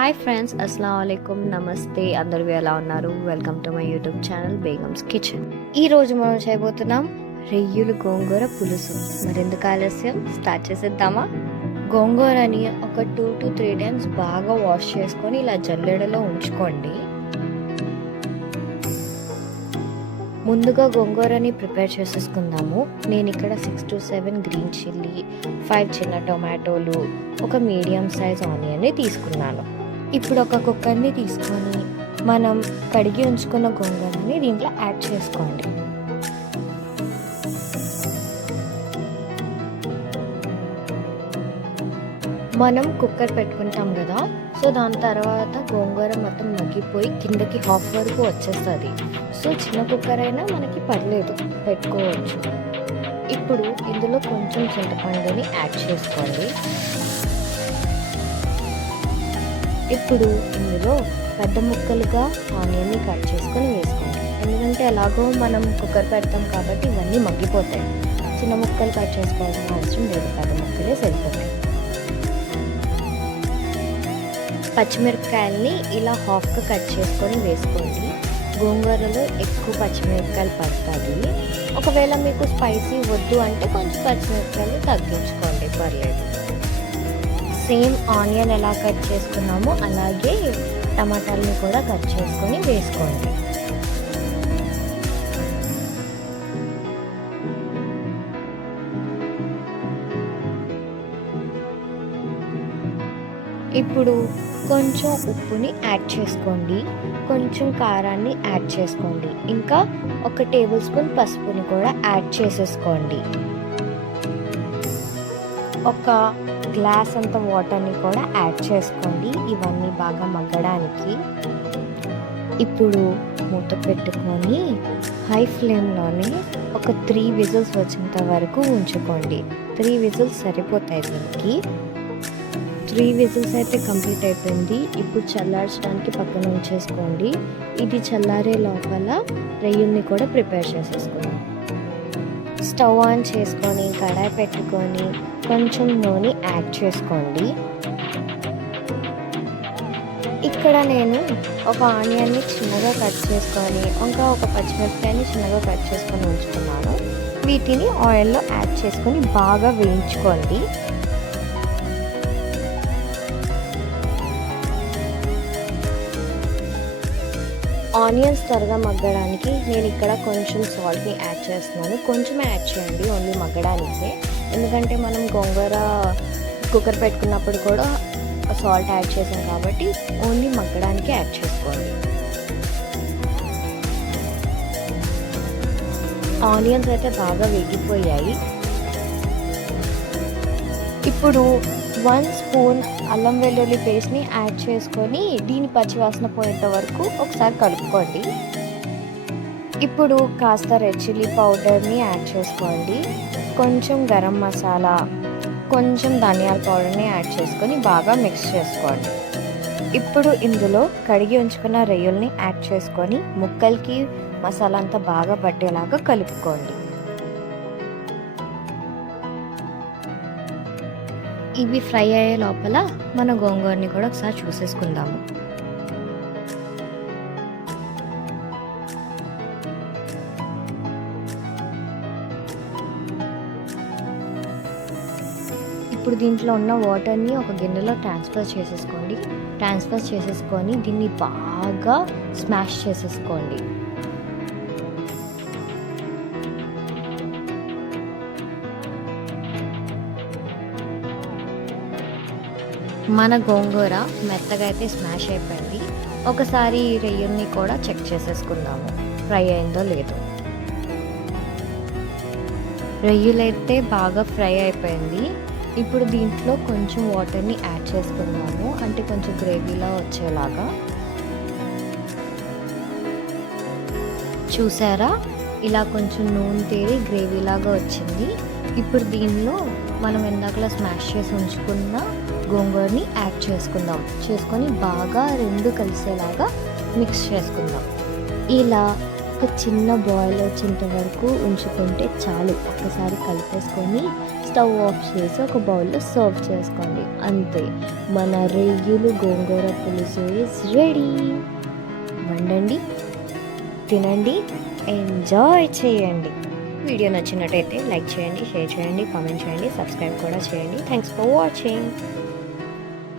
Hi friends, అస్సలాము అలైకుం, నమస్తే. అందరూ ఎలా ఉన్నారు? Welcome to my YouTube channel Begums kitchen. ఈ రోజు మనం చేయబోతున్నాం రొయ్యలు గోంగూర పులుసు. మరెందుకు ఆలస్యం, స్టార్ట్ చేసేద్దామా? గోంగూరని ఒక 2 to 3 టైమ్స్ బాగా వాష్ చేసుకొని ఇలా జల్లెడలో ఉంచుకోండి. ముందుగా గోంగూరని ప్రిపేర్ చేసేసుకుందాము. నేను ఇక్కడ 6 to 7 గ్రీన్ చిల్లీ, 5 చిన్న టొమాటోలు, ఒక మీడియం సైజ్ ఆనియన్ని తీసుకున్నాను. ఇప్పుడు ఒక కుక్కర్ని తీసుకొని మనం కడిగి ఉంచుకున్న గోంగూరని దీంట్లో యాడ్ చేసుకోండి. మనం కుక్కర్ పెట్టుకుంటాం కదా, సో దాని తర్వాత గోంగూర మొత్తం మగ్గిపోయి కిందకి హాఫ్ వరకు వచ్చేస్తుంది. సో చిన్న కుక్కర్ అయినా మనకి పర్లేదు, పెట్టుకోవచ్చు. ఇప్పుడు ఇందులో కొంచెం చింతపండుని యాడ్ చేసుకోండి. ఇప్పుడు ఇందులో పెద్ద ముక్కలుగా ఆనియన్ని కట్ చేసుకొని వేసుకోండి. ఎందుకంటే ఎలాగో మనం కుక్కర్ పెడతాం కాబట్టి ఇవన్నీ మగ్గిపోతాయి. చిన్న ముక్కలు కట్ చేసుకోవాల్సిన అవసరం లేదు, పెద్ద ముక్కలే సరిపోతాయి. పచ్చిమిరపకాయల్ని ఇలా హాఫ్గా కట్ చేసుకొని వేసుకోండి. గోంగూరలో ఎక్కువ పచ్చిమిరపకాయలు పడతాయి. ఒకవేళ మీకు స్పైసీ వద్దు అంటే కొంచెం పచ్చిమిరపకాయలు తగ్గించుకోండి, పర్లేదు. సేమ్ ఆనియన్ ఎలా కట్ చేసుకున్నామో అలాగే టమాటాలని కూడా కట్ చేసుకొని వేసుకోండి. ఇప్పుడు కొంచెం ఉప్పుని యాడ్ చేసుకోండి, కొంచెం కారాన్ని యాడ్ చేసుకోండి, ఇంకా 1 టేబుల్ స్పూన్ పసుపుని కూడా యాడ్ చేసేసుకోండి. ఒక గ్లాస్ అంత వాటర్ని కూడా యాడ్ చేసుకోండి, ఇవన్నీ బాగా మగ్గడానికి. ఇప్పుడు మూత పెట్టుకొని హై ఫ్లేమ్లోనే ఒక 3 విజిల్స్ వచ్చేంత వరకు ఉంచుకోండి. 3 విజిల్స్ సరిపోతాయి దీనికి. 3 విజిల్స్ అయితే కంప్లీట్ అయిపోయింది. ఇప్పుడు చల్లార్చడానికి పక్కన ఉంచేసుకోండి. ఇది చల్లారే లోపల రొయ్యల్ని కూడా ప్రిపేర్ చేసేసుకోండి. స్టవ్ ఆన్ చేసుకొని కడాయి పెట్టుకొని కొంచెం నూనె యాడ్ చేసుకోండి. ఇక్కడ నేను ఒక ఆనియన్ని చిన్నగా కట్ చేసుకొని ఇంకా ఒక పచ్చిమిరపకాయని చిన్నగా కట్ చేసుకొని ఉంచుకున్నాను. వీటిని ఆయిల్లో యాడ్ చేసుకొని బాగా వేయించుకోండి. ఆనియన్స్ త్వరగా మగ్గడానికి నేను ఇక్కడ కొంచెం సాల్ట్ని యాడ్ చేస్తున్నాను. కొంచెం యాడ్ చేయండి, ఓన్లీ మగ్గడానికే. ఎందుకంటే మనం గోంగూర కుక్కర్ పెట్టుకున్నప్పుడు కూడా సాల్ట్ యాడ్ చేసాం కాబట్టి ఓన్లీ మగ్గడానికి యాడ్ చేసుకోండి. ఆనియన్స్ అయితే బాగా వేగిపోయాయి. ఇప్పుడు 1 స్పూన్ అల్లం వెల్లుల్లి పేస్ట్ని యాడ్ చేసుకొని దీని పచ్చివాసన పోయేంత వరకు ఒకసారి కలుపుకోండి. ఇప్పుడు కాస్త రెడ్ చిల్లీ పౌడర్ని యాడ్ చేసుకోండి, కొంచెం గరం మసాలా, కొంచెం ధనియాల పౌడర్ని యాడ్ చేసుకొని బాగా మిక్స్ చేసుకోండి. ఇప్పుడు ఇందులో కడిగి ఉంచుకున్న రొయ్యల్ని యాడ్ చేసుకొని ముక్కలకి మసాలా అంతా బాగా పట్టేలాగా కలుపుకోండి. ఇవి ఫ్రై అయ్యే లోపల మన గోంగూరని కూడా ఒకసారి చూసేసుకుందాము. ఇప్పుడు దీంట్లో ఉన్న వాటర్ని ఒక గిన్నెలో ట్రాన్స్ఫర్ చేసేసుకొని దీన్ని బాగా స్మాష్ చేసేసుకోండి. మన గోంగూర మెత్తగా అయితే స్మాష్ అయిపోయింది. ఒకసారి రొయ్యల్ని కూడా చెక్ చేసేసుకుందాము, ఫ్రై అయిందో లేదో. రొయ్యలైతే బాగా ఫ్రై అయిపోయింది. ఇప్పుడు దీంట్లో కొంచెం వాటర్ని యాడ్ చేసుకుందాము, అంటే కొంచెం గ్రేవీలా వచ్చేలాగా. చూసారా, ఇలా కొంచెం నూనె తేలి గ్రేవీలాగా వచ్చింది. ఇప్పుడు దీనిలో మనం ఇందాకలా స్మాష్ చేసి ఉంచుకున్న గోంగూరని యాడ్ చేసుకొని బాగా 2 కలిసేలాగా మిక్స్ చేసుకుందాం. ఇలా ఒక చిన్న బాయిల్ వచ్చేంత వరకు ఉంచుకుంటే చాలు. ఒక్కసారి కలిపేసుకొని స్టవ్ ఆఫ్ చేసి ఒక బౌల్లో సర్వ్ చేసుకోండి. అంతే, మన రొయ్యలు గోంగూర పులుసు ఈజ్ రెడీ. వండండి, తినండి, ఎంజాయ్ చేయండి. వీడియో నచ్చినట్టయితే లైక్ చేయండి, షేర్ చేయండి, కామెంట్ చేయండి, సబ్స్క్రైబ్ కూడా చేయండి. Thanks for watching.